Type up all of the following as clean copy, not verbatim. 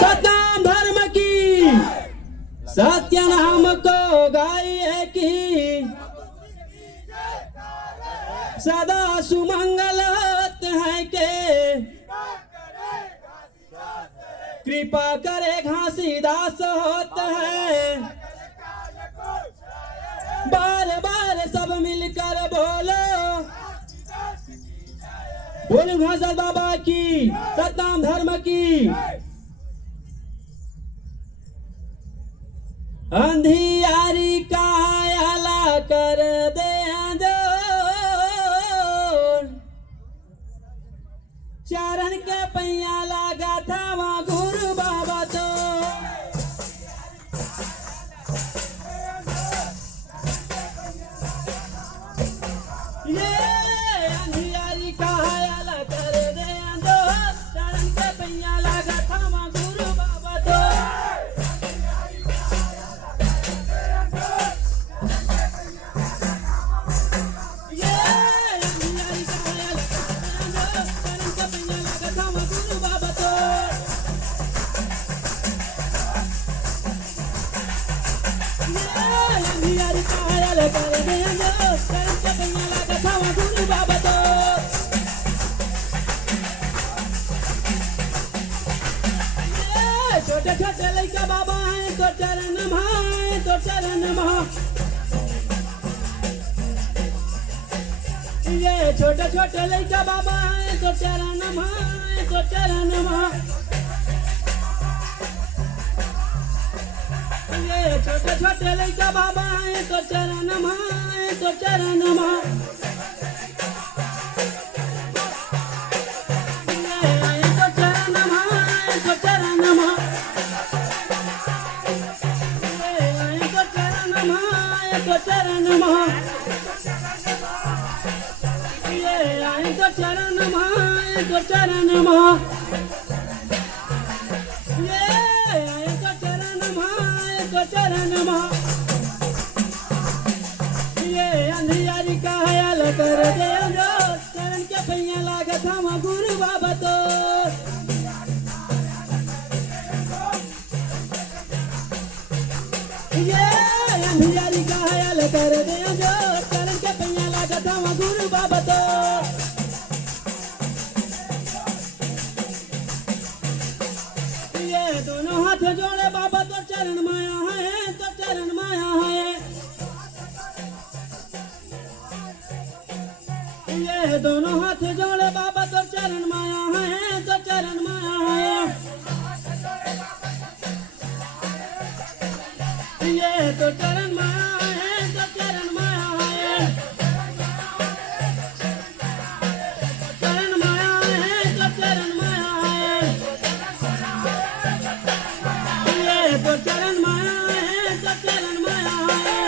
सतनाम धर्म की सत्य नाम को गाइए की सदा सुमंगल है के कृपा करे घासीदास होते हैं। बार बार सब मिलकर बोलो बोलो घासल बाबा की सतनाम धर्म की। अंधियारी कायाला कर दे जो चरण के पैया लगा था वहाँ गुरु बाबा तो ये अंधियारी कायाला कर दे जो चरण के पैया लगा था वहाँ गुरु बाबा तो छोटे छोटे लड़का बाबा है तो चरण माए तो चरण मा ये छोटे छोटे लड़का बाबा है तो चरण माए तो चरण मा ये छोटे छोटे लड़का बाबा है तो चरण माए तो चरण मा चरण महा ये आए तो चरण महा तो चरण महा ये आए तो चरण महा तो चरण महा ये अंधियारी का ख्याल कर दे जो चरण के पैया लागत हम गुरु बाबा तो ये अंधियारी का ख्याल कर दे जो चरण के पैया लागत हम गुरु बाबा तो ये दोनों हाथ जोड़े बाबा तो चरण माया है तो चरण माया है ये दोनों हाथ जोड़े बाबा तो चरण माया है तो चरण माया है ये तो चरण माया है तो चरण माया है चरण माया है तो चरण माया है ये तो चरण माया है तो चरण माया है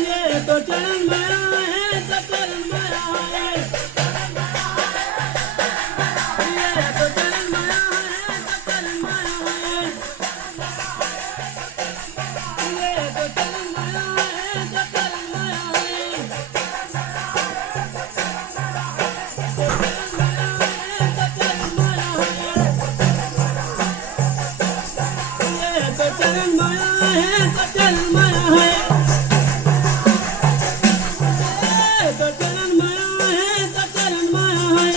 ये तो चरण माया है तो चरण माया है ये तो चरण माया है तो चरण माया है चरण माया है तो चरण माया है तो चरण माया है तो चरण माया है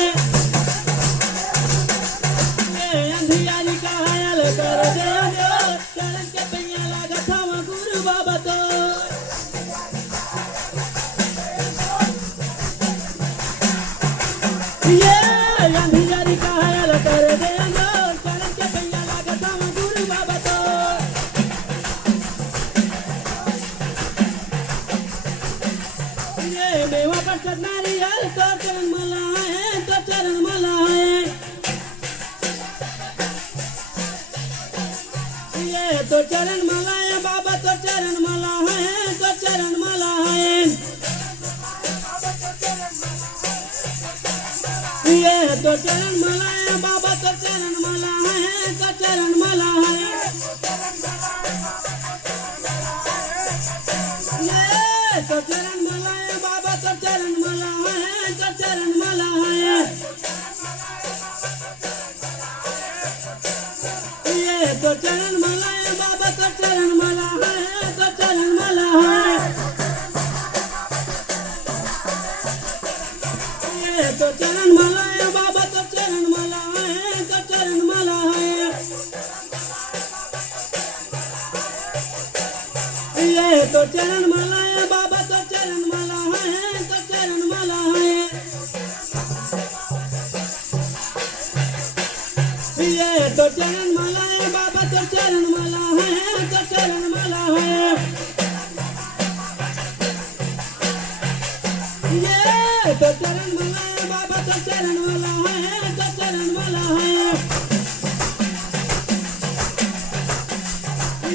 ये अंधियारी का ख्याल कर दे जो चरण के पैया लागत हम गुरु बाबा तो ये अंधियारी का ख्याल कर दे जो चरण के पैया लागत हम गुरु बाबा तो मेवा पर नारियल तो चरण मला है तो चरण मला है ये तो चरण मला है बाबा तो चरण मला है तो चरण मला है ये तो चरण मला है बाबा तो चरण मला है तो चरण मला है ये तो चरण मला है बाबा तो चरण मला है तो चरण मला है तो चरण माला है बाबा तो चरण माला है तो चरण माला है ये तो चरण माला है बाबा तो चरण माला है तो चरण माला है ये तो चरण माला है बाबा तो चरण माला है तो चरण माला है ये तो चरण माला है बाबा तो चरण माला है तो चरण माला है ये तो चरण माला है बाबा तो चरण माला है तो चरण माला है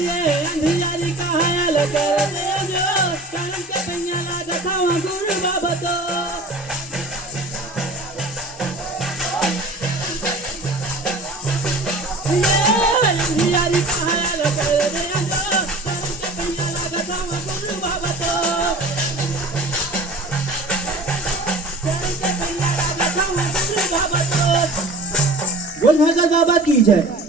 ये अंधियारी का हायल कर दे जो चरण के पैया लागा थावा गुरु बाबा तो अंधियारी का हायल कर दे जो चरण के पैया लागा थावा गुरु बाबा तो चरण के पैया लागा थावा गुरु बाबा तो बोल भागा बाबा की जय।